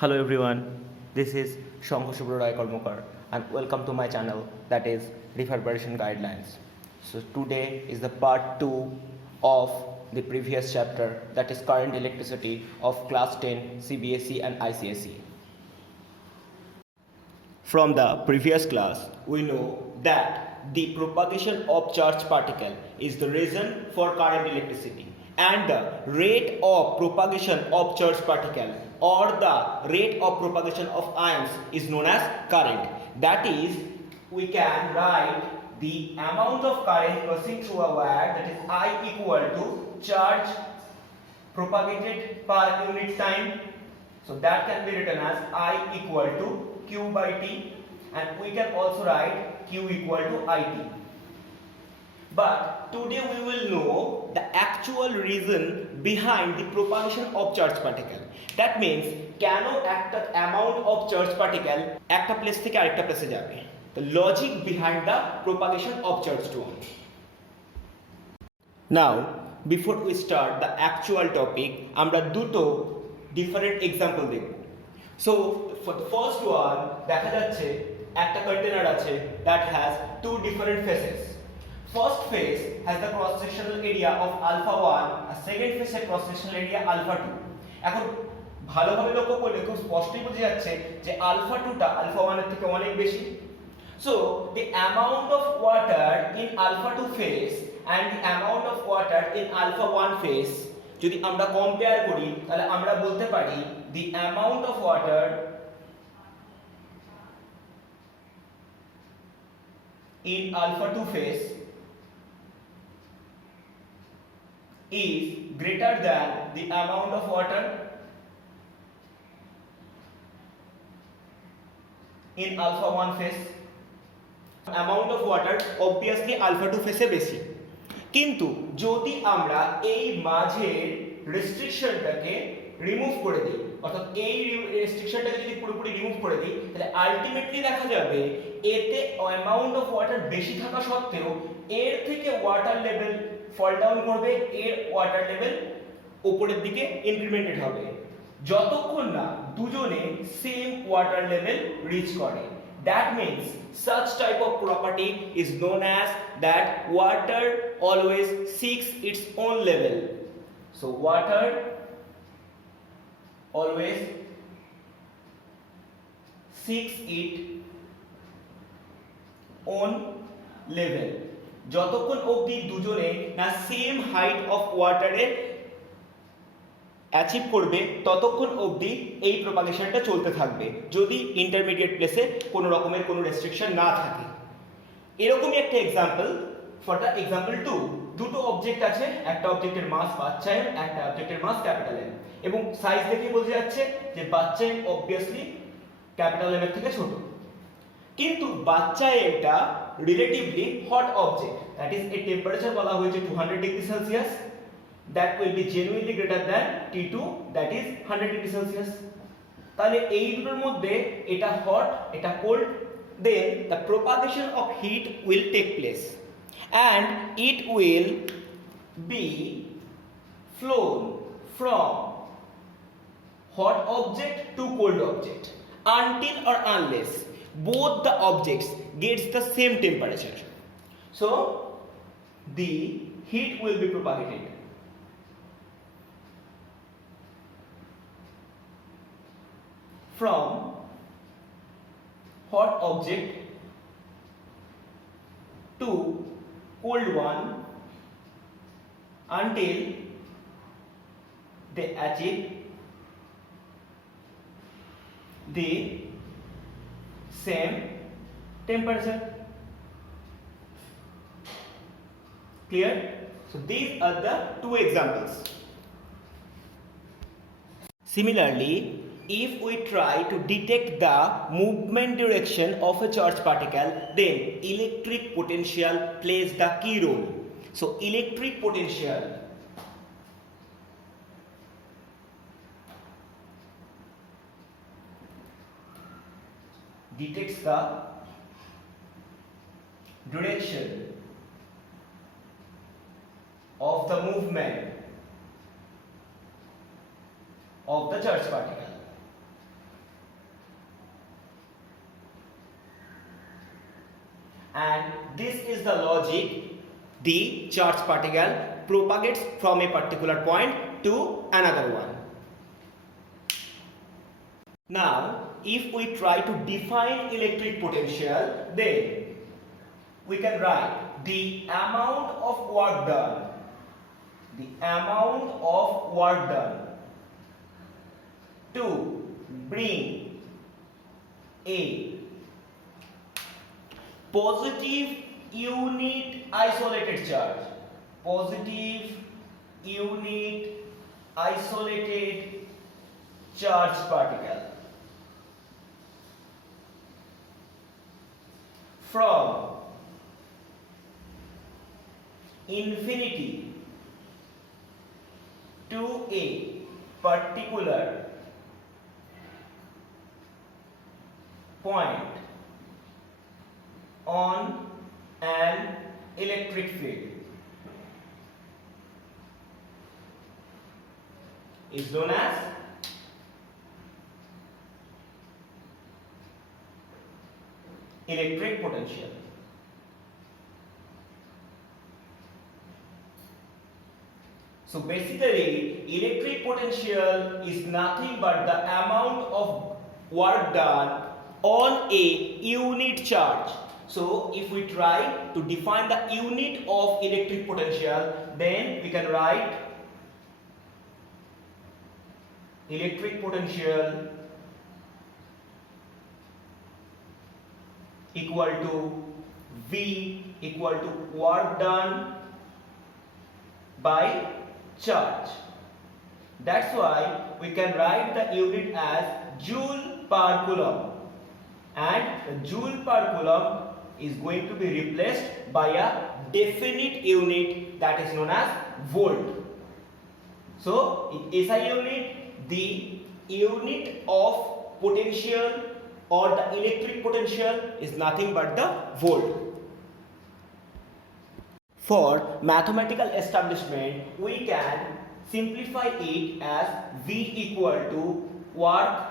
Hello everyone, this is Shankar Subroy Kalmokar and welcome to my channel that is Reverberation Guidelines. So today is the part 2 of the previous chapter that is current electricity of class 10 CBSE and ICSE. From the previous class, we know that the propagation of charged particle is the reason for current electricity and the rate of propagation of charged particle or the rate of propagation of ions is known as current. That is, we can write the amount of current passing through a wire, that is I equal to charge propagated per unit time. So that can be written as I equal to Q by T, and we can also write Q equal to IT. But today we will know the actual reason behind the propagation of charged particle. That means কেন একটা amount of charged particle একটা place থেকে আরেকটা place এ যাবে. The logic behind the propagation of charged one. Now, before we start the actual topic, আমরা দুটো different example দেখব. So for the first one, দেখা যাচ্ছে একটা container আছে that has two different faces. First phase has the cross sectional area of alpha 1 and second phase এর cross sectional area alpha 2. এখন ভালোভাবে লক্ষ্য করলে খুব স্পষ্টই বোঝা যাচ্ছে যে alpha 2 টা alpha 1 এর থেকে অনেক বেশি. So the amount of water in alpha 2 phase and the amount of water in alpha 1 phase যদি আমরা কম্পেয়ার করি তাহলে আমরা বলতে পারি the amount of water in alpha 2 phase is greater than the amount of water in alpha 1 phase. Amount of water obviously alpha 2 phase এ বেশি, কিন্তু যদি আমরা এই মাঝের রেস্ট্রিকশনটাকে রিমুভ করে দিই, অর্থাৎ এই রেস্ট্রিকশনটাকে যদি পুরোপুরি রিমুভ করে দিই, তাহলে আলটিমেটলি দেখা যাবে এতে অ্যামাউন্ট অফ ওয়াটার বেশি থাকা সত্ত্বেও এর থেকে ওয়াটার লেভেল ফল ডাউন করবে, এর ওয়াটার লেভেল উপরের দিকে ইনক্রিমেন্টেড হবে যতক্ষণ না দুজনে সেম ওয়াটার লেভেল রিচ করে. That means such type of property is known as that water always seeks its own level. So water always seeks its own level. যতক্ষণ অবধি দুজনে না সেম হাইট অফ ওয়াটারে অ্যাচিভ করবে ততক্ষণ অবধি এই প্রপাগেশনটা চলতে থাকবে যদি ইন্টারমিডিয়েট প্লেসে কোনো রকমের কোনো রেস্ট্রিকশন না থাকে. এরকমই একটা এক্সাম্পল ফর দ্য এক্সাম্পল 2. দুটো অবজেক্ট আছে, একটা অবজেক্টের মাস বাচ্চা এম, একটা অবজেক্টের মাস ক্যাপিটাল এম, এবং সাইজ দেখে বোঝা যাচ্ছে যে বাচ্চা এম অবভিয়াসলি ক্যাপিটাল এম এর থেকে ছোট, কিন্তু বাচ্চা এমটা relatively hot object, that is a temperature বলা হয়েছে 200 degree Celsius, that will be genuinely greater than T2, that is 100 degree Celsius. তাহলে এই দুটোর মধ্যে এটা হট এটা cold, then the propagation of heat will take place and it will be flown from hot object to cold object until or unless both the objects gets the same temperature. So the heat will be propagated from hot object to cold one until they achieve the same temperature. Clear? So these are the two examples. Similarly, if we try to detect the movement direction of a charged particle, then electric potential plays the key role. So electric potential detects the direction of the movement of the charged particle. and this is the logic the charged particle propagates from a particular point to another one. Now, if we try to define electric potential, then we can write the amount of work done, to bring a positive unit isolated charge, charged particle from infinity to a particular point on an electric field is known as electric potential. So basically, electric potential is nothing but the amount of work done on a unit charge. So if we try to define the unit of electric potential, then we can write electric potential equal to V equal to work done by charge. That's why we can write the unit as joule per coulomb, and the joule per coulomb is going to be replaced by a definite unit that is known as volt. So in SI unit, the unit of potential or the electric potential is nothing but the volt. For mathematical establishment, we can simplify it as V equal to work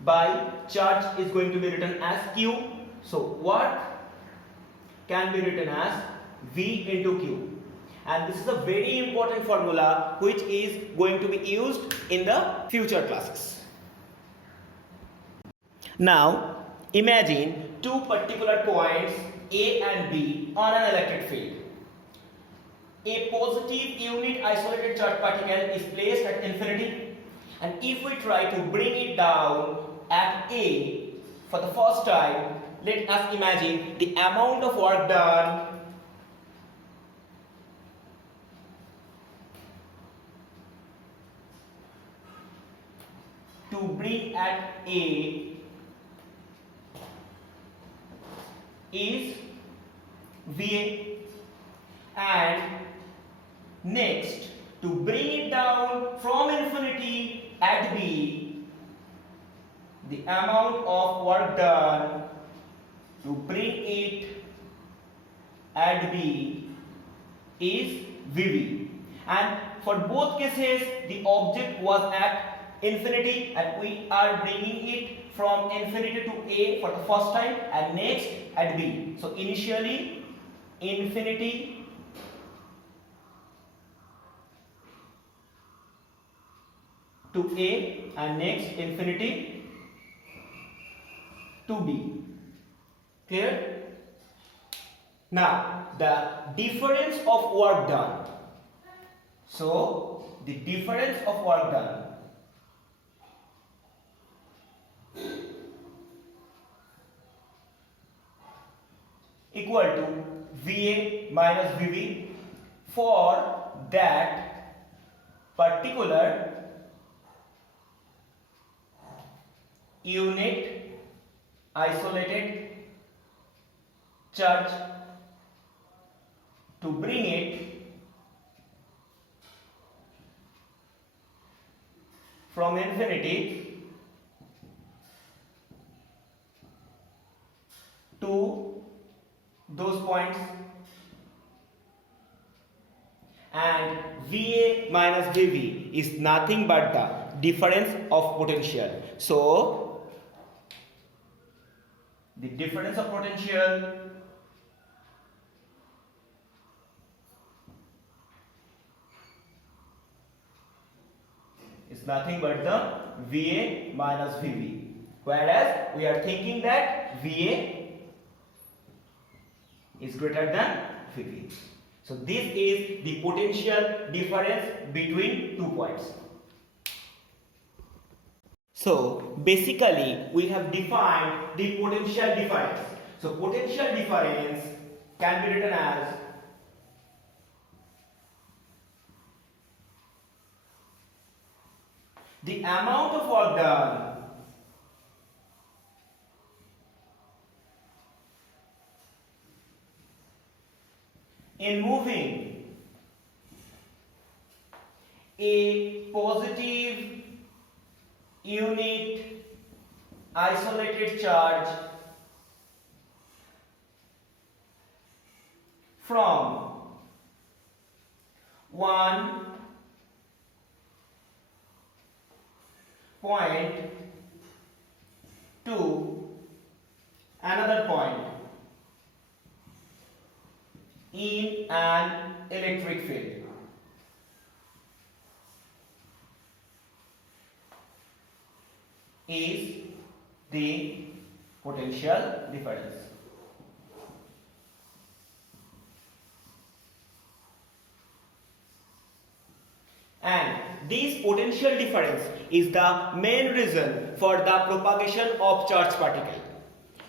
by charge is going to be written as Q. So work can be written as V into Q. And this is a very important formula which is going to be used in the future classes. Now imagine two particular points A and B on an electric field. A positive unit isolated charge particle is placed at infinity, and if we try to bring it down at A for the first time, let us imagine the amount of work done to bring at A is VA, and next to bring it down from infinity at B, the amount of work done to bring it at B is VB, and for both cases the object was at infinity and we are bringing it from infinity to A for the first time and next at B. So initially infinity to A and next infinity to B. Clear? Now the difference of work done. So the difference of work done equal to VA minus VB for that particular unit isolated charge to bring it from infinity to those points, and VA minus VB is nothing but the difference of potential. So The difference of potential is nothing but the VA minus VB, whereas we are thinking that VA is greater than VB. So this is the potential difference between 2 points. So basically we have defined the potential difference. So potential difference can be written as the amount of work done in moving a positive unit isolated charge from one point to another point in an electric field. Is the potential difference. And this potential difference is the main reason for the propagation of charged particle.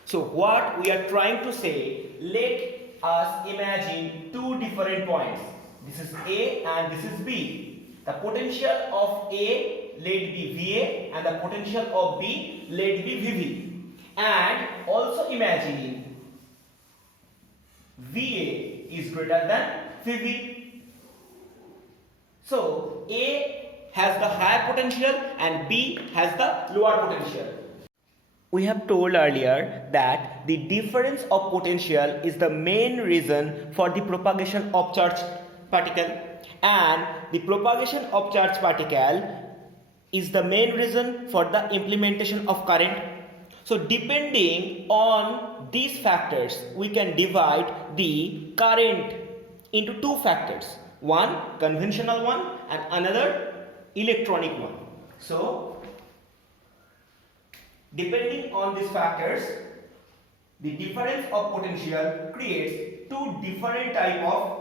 So what we are trying to say, let us imagine two different points. This is A and this is B. The potential of A let be VA and the potential of B let be VB. And also imagine VA is greater than VB. So A has the higher potential and B has the lower potential. We have told earlier that the difference of potential is the main reason for the propagation of charged particle, and the propagation of charged particle is the main reason for the implementation of current. So depending on these factors, we can divide the current into two factors, one conventional one and another electronic one. So depending on these factors, the difference of potential creates two different type of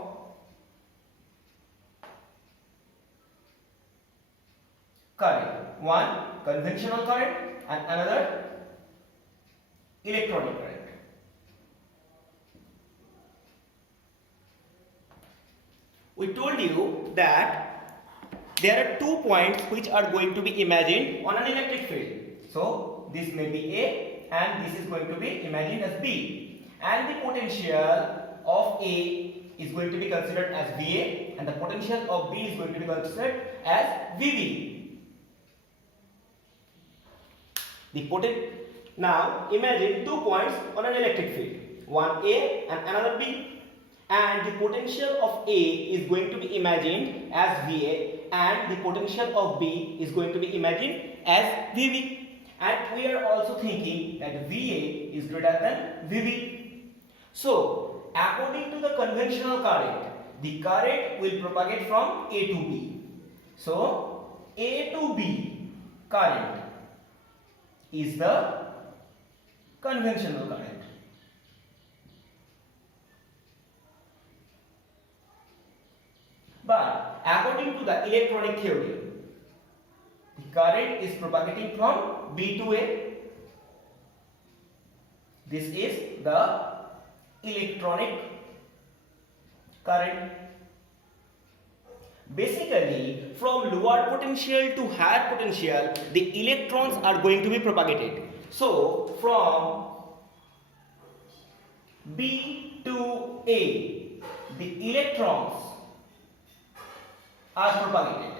current, one conventional current and another electronic current. We told you that there are 2 points which are going to be imagined on an electric field. So this may be A and this is going to be imagined as B, and the potential of A is going to be considered as VA and the potential of B is going to be considered as VB. Now imagine 2 points on an electric field, one A and another B, and the potential of A is going to be imagined as VA and the potential of B is going to be imagined as VB, and we are also thinking that VA is greater than VB. So according to the conventional current, the current will propagate from A to B. So A to B current is the conventional current. But according to the electronic theory, the current is propagating from B to A. This is the electronic current. Basically, from lower potential to higher potential, the electrons are going to be propagated. So, from B to A, the electrons are propagated.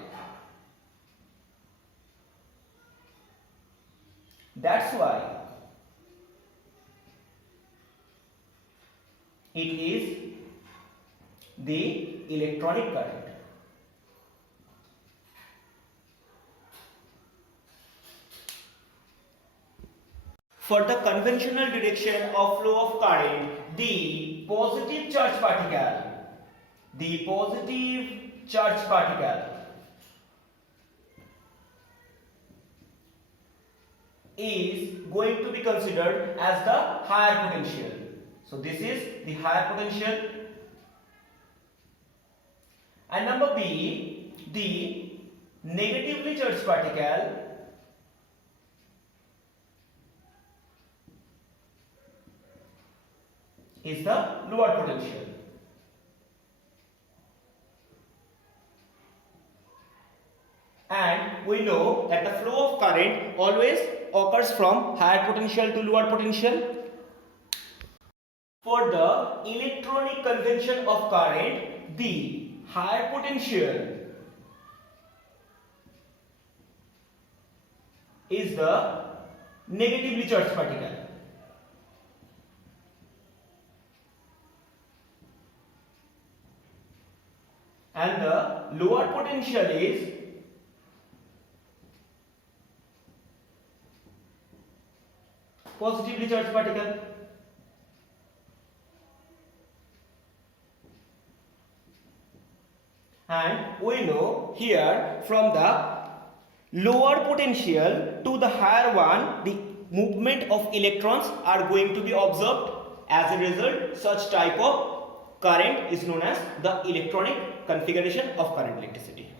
That's why it is the electronic current. For the conventional direction of flow of current, the positive charge particle is going to be considered as the higher potential. So this is the higher potential. And number B, the negatively charged particle is the lower potential. And we know that the flow of current always occurs from higher potential to lower potential. For the electronic convention of current, the higher potential is the negatively charged particle. And the lower potential is positively charged particle. And we know here from the lower potential to the higher one, the movement of electrons are going to be observed. As a result, such type of current is known as the electronic configuration of current electricity.